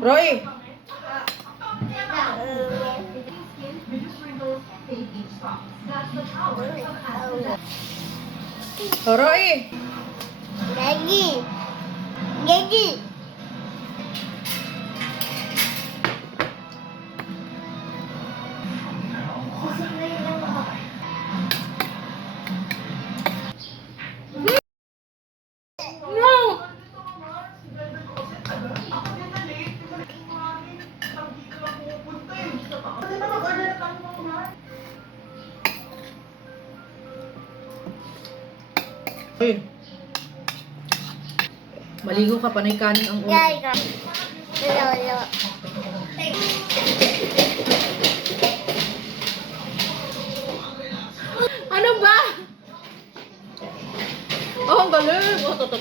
Roy! Oh, Roy! Gagi. Gagi. No! Roy! Maligo ka, panay kanin ang ulo. Gagi ka. Lolo. Ano ba? Oh, ang galing! Oh, to.